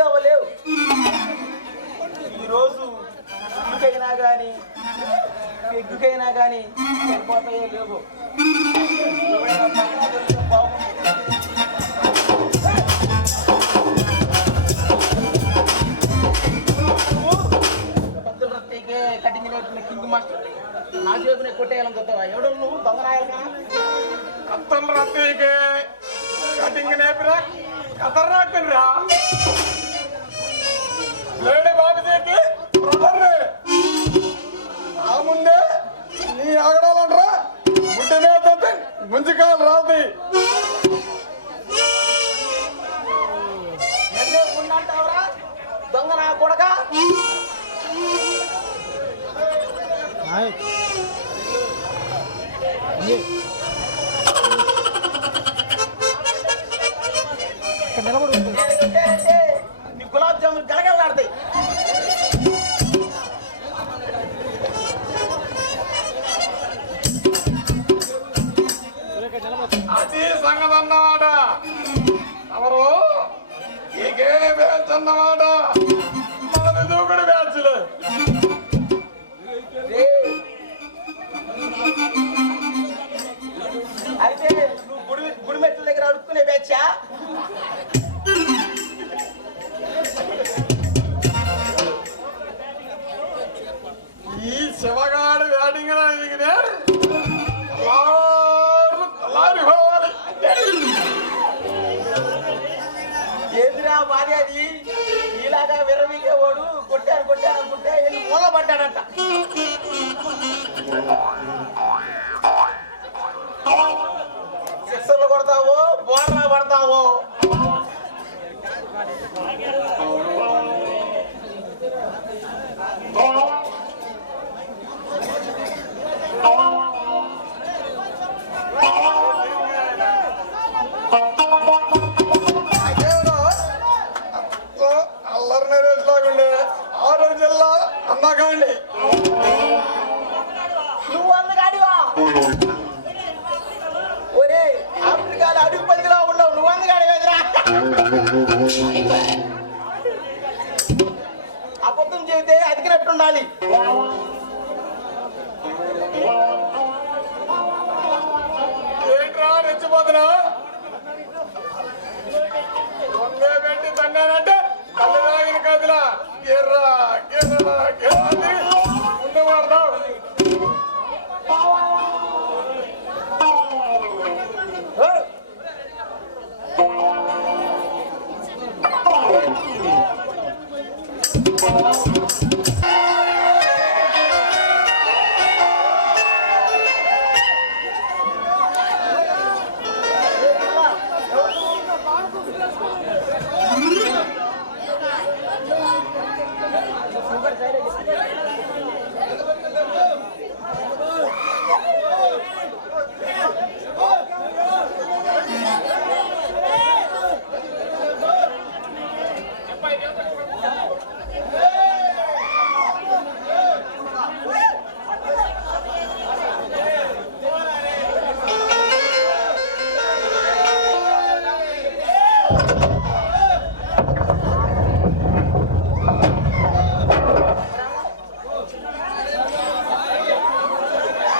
కావలేవు. ఈరోజు ఇల్లుకైనా కానీ ఎగ్గుకైనా కానీ సరిపోతాయో లేవు. పత్తుల రత్తీకే కటింగ్ నేర్పిన కింగ్ మాస్టర్ నా చేతిని కొట్టేయాలని చూద్దావా? ఎవడు నువ్వు దొంగనాయాలనా? కత్తల రత్తీకే కటింగ్ నేర్పిరా కతర్రాకరా లేడీ బాబుజీకి బ్రదర్ని ఆ ముందే నీ ఆగడాలంటరా ముట్టి మీద ముంజికాలు రాదు. నన్నే ఉన్నంటావరా దొంగ నా కొడక? నీ గులాబ్ జామున్ గలగలాడతాయి. అది సంగతి అన్నమాట. ఎవరు ఈకే బ్యాచ్ అన్నమాట. మన దూకుడు బ్యాచ్లు. అయితే నువ్వు గుడి మెట్ల దగ్గర అడుక్కునే బ్యాచా? ఈ శివగాడు బ్యాటింగ్ పోవాలి. ఏందిరా భార్య అది? ఇలాగా విరమిగేవాడు కొట్టాను అనుకుంటే వెళ్ళి మూలపడ్డాడంట. సిక్సర్లు కొడతావో బోర్లా పడతావో? అల్లరి నరేష్లాగుండే 6 జిల్లా అన్నాకండి. నువ్వు అందగాడివా? ఒరే ఆఫ్రికాలో అడుగు పందిలో ఉండవు, నువ్వు అందగాడివేదిరా. అబద్ధం చెబితే అతికినట్టుండాలి. ఏంట్రా రెచ్చిపోతున్నా? దొంగే పెట్టి తన్నానంటే కళ్ళు తాగిన కదిలా గిర్రా గిర్రా గిర్రా ముందు పడతావు.